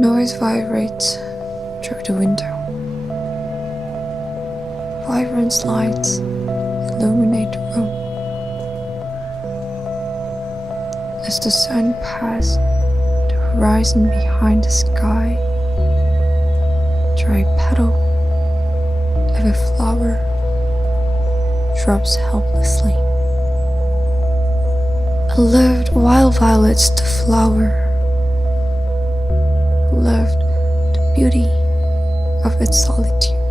Noise vibrates through the window. Vibrant lights illuminate the room. As the sun passes the horizon behind the sky, dry petal of a flower drops helplessly. I loved wild violets, the flower. Loved the beauty of its solitude.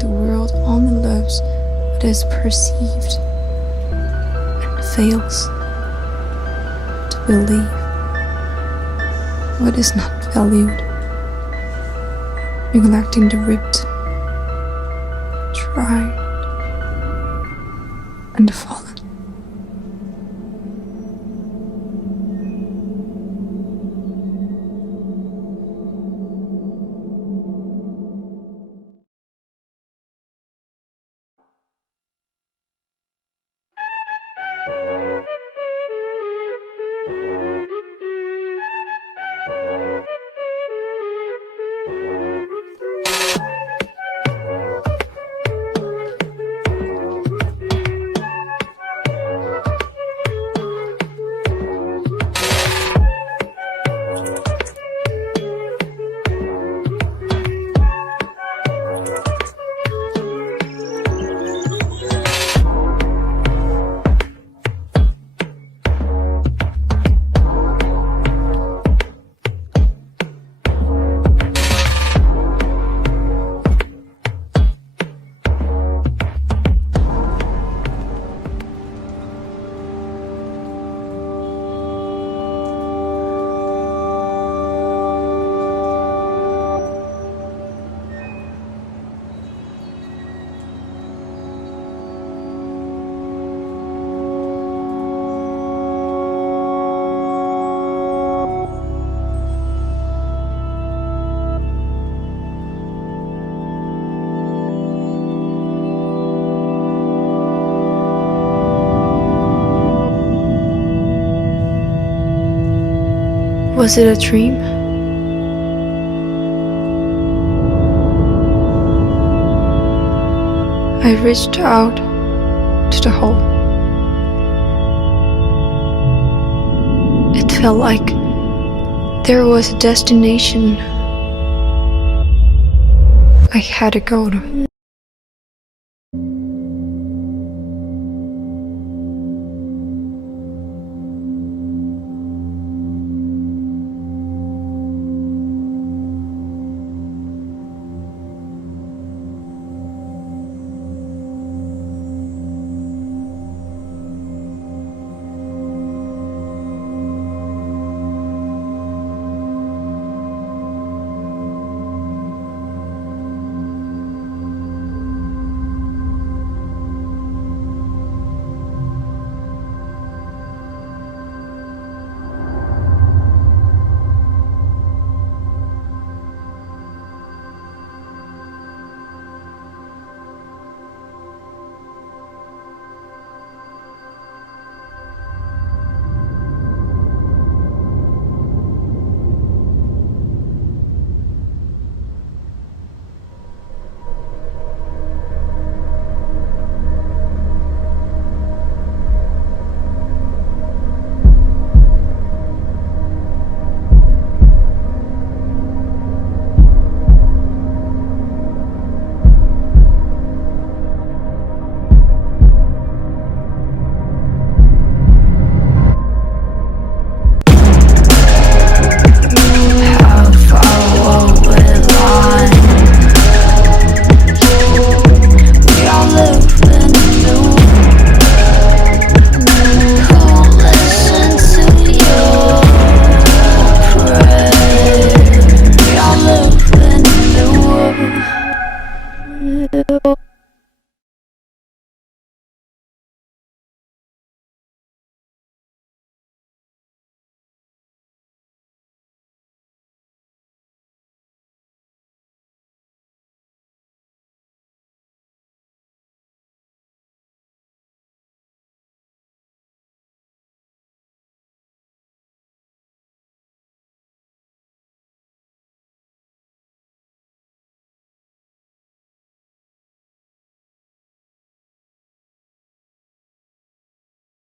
The world only loves what is perceived and fails to believe what is not valued, neglecting the ripped, tried, and the fallen. Was it a dream? I reached out to the hole. It felt like there was a destination I had to go to.